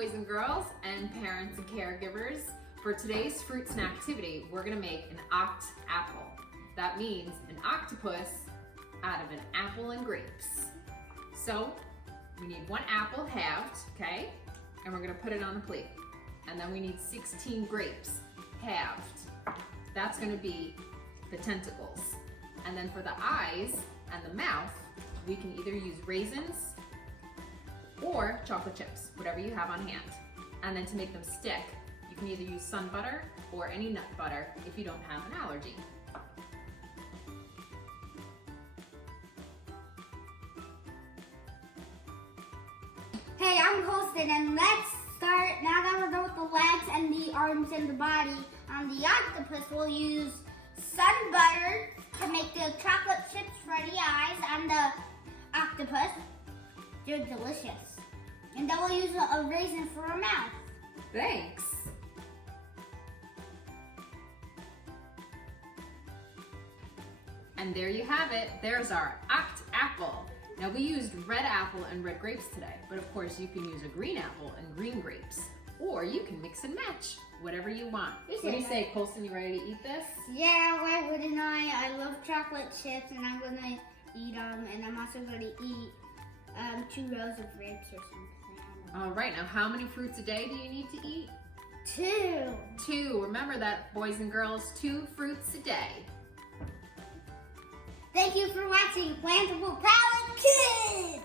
boys and girls, and parents and caregivers. For today's fruit snacktivity, we're gonna make an Octapple. That means an octopus out of an apple and grapes. So we need one apple halved, okay? And we're gonna put it on the plate. And then we need 16 grapes halved. That's gonna be the tentacles. And then for the eyes and the mouth, we can either use raisins or chocolate chips, whatever you have on hand. And then to make them stick, you can either use sun butter or any nut butter if you don't have an allergy. Hey, I'm Colesten, and let's start. Now that we're done with the legs and the arms and the body, on the octopus we'll use sun butter to make the chocolate chips for the eyes and the octopus. They're delicious. And then we'll use a raisin for a mouth. Thanks. And there you have it. There's our Octapple. Now we used red apple and red grapes today, but of course you can use a green apple and green grapes. Or you can mix and match, whatever you want. What do you say, Colesten? You ready to eat this? Yeah, why wouldn't I? I love chocolate chips and I'm gonna eat them, and I'm also gonna eat 2 rows of grapes or something. All right, now how many fruits a day do you need to eat? 2. 2, remember that, boys and girls, 2 fruits a day. Thank you for watching Plantable Palette Kids!